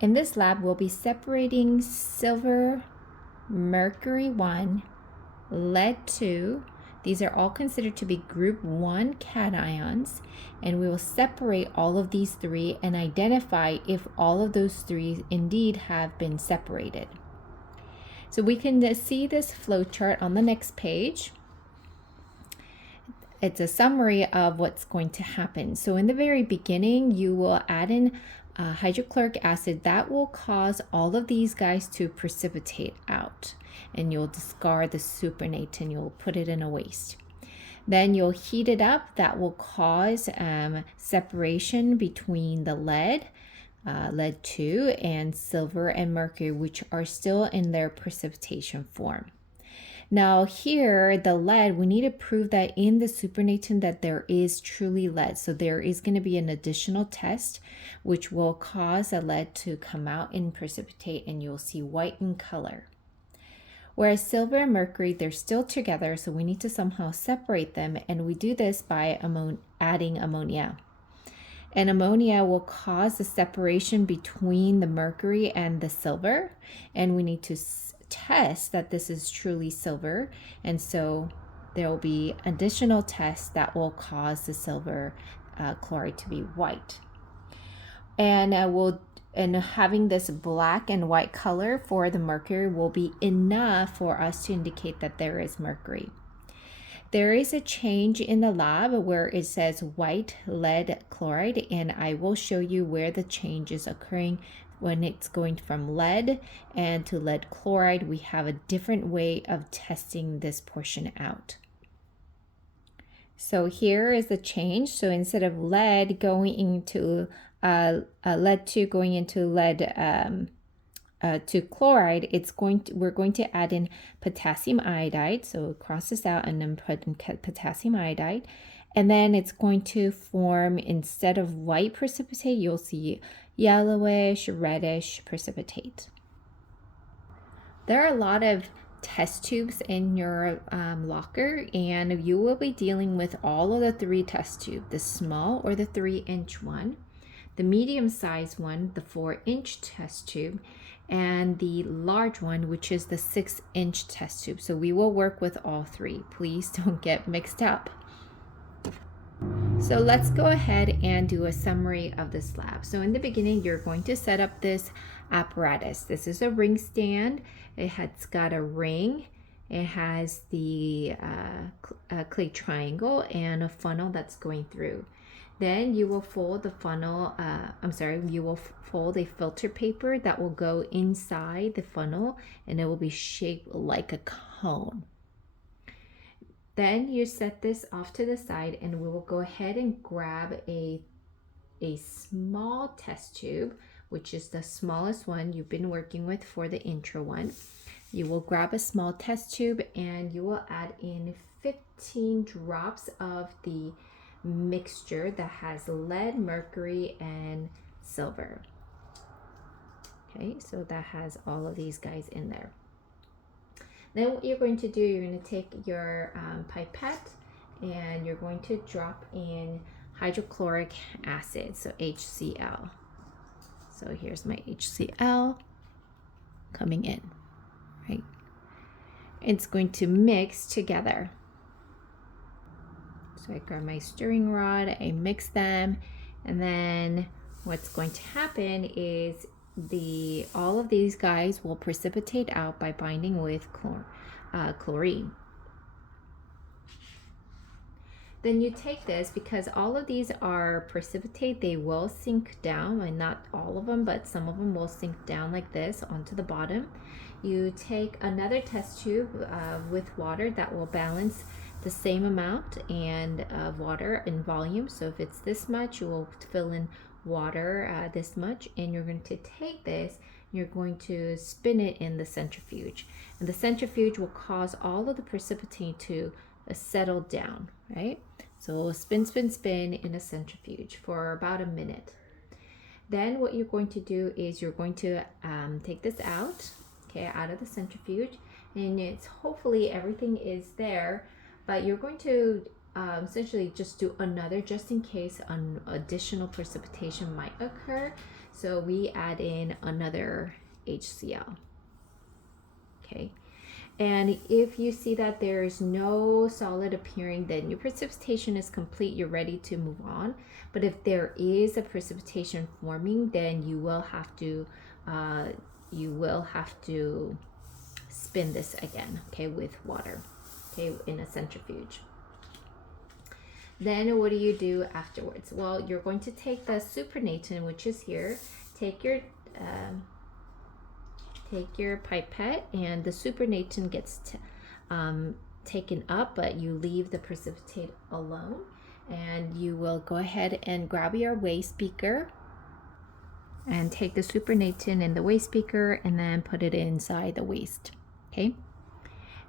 In this lab, we'll be separating silver, mercury 1, lead 2. These are all considered to be group 1 cations, and we will separate all of these three and identify if all of those three indeed have been separated. So we can see this flow chart on the next page. It's a summary of what's going to happen. So in the very beginning, you will add in hydrochloric acid. That will cause all of these guys to precipitate out, and you'll discard the supernatant. You'll put it in a waste. Then you'll heat it up. That will cause separation between the lead 2, and silver and mercury, which are still in their precipitation form. Now here, the lead, we need to prove that in the supernatant that there is truly lead. So there is going to be an additional test which will cause the lead to come out and precipitate, and you'll see white in color. Whereas silver and mercury, they're still together, so we need to somehow separate them, and we do this by adding ammonia. And ammonia will cause the separation between the mercury and the silver, and we need to test that this is truly silver, and so there will be additional tests that will cause the silver chloride to be white. And having this black and white color for the mercury will be enough for us to indicate that there is mercury. There is a change in the lab where it says white lead chloride, and I will show you where the change is occurring. When it's going from lead and to lead chloride, we have a different way of testing this portion out. So here is the change. So instead of lead going into lead 2 going into lead to chloride, we're going to add in potassium iodide. So cross this out and then put in potassium iodide, and then it's going to form, instead of white precipitate, you'll see yellowish, reddish precipitate. There are a lot of test tubes in your locker, and you will be dealing with all of the 3 test tubes, the small or the 3-inch one, the medium-sized one, the 4-inch test tube, and the large one, which is the 6-inch test tube. So we will work with all 3. Please don't get mixed up. So let's go ahead and do a summary of this lab. So in the beginning, you're going to set up this apparatus. This is a ring stand. It has got a ring. It has the clay triangle and a funnel that's going through. Then you will fold the funnel, you will fold a filter paper that will go inside the funnel, and it will be shaped like a cone. Then you set this off to the side, and we will go ahead and grab a small test tube, which is the smallest one you've been working with for the intro one. You will grab a small test tube, and you will add in 15 drops of the mixture that has lead, mercury, and silver. Okay, so that has all of these guys in there. Then what you're going to do, you're going to take your pipette, and you're going to drop in hydrochloric acid, so HCl. So here's my HCl coming in, right? It's going to mix together. So I grab my stirring rod, I mix them, and then what's going to happen is all of these guys will precipitate out by binding with chlorine. Then you take this, because all of these are precipitate, they will sink down, and not all of them, but some of them will sink down like this onto the bottom. You take another test tube with water that will balance the same amount of water in volume. So if it's this much, you will fill in water this much, and you're going to take this, you're going to spin it in the centrifuge, and the centrifuge will cause all of the precipitate to settle down, right? So spin, spin, spin in a centrifuge for about a minute. Then what you're going to do is you're going to take this out, okay, out of the centrifuge, and it's hopefully everything is there, but you're going to essentially just do another, just in case an additional precipitation might occur. So we add in another HCl. Okay. And if you see that there's no solid appearing, then your precipitation is complete. You're ready to move on. But if there is a precipitation forming, then you will have to spin this again, okay, with water, okay, in a centrifuge. Then what do you do afterwards? Well, you're going to take the supernatant, which is here. Take your pipette, and the supernatant gets taken up, but you leave the precipitate alone. And you will go ahead and grab your waste beaker and take the supernatant in the waste beaker and then put it inside the waste. Okay.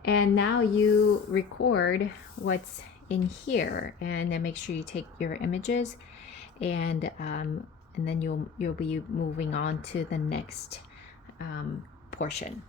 And now you record what's in here, and then make sure you take your images, and then you'll be moving on to the next portion.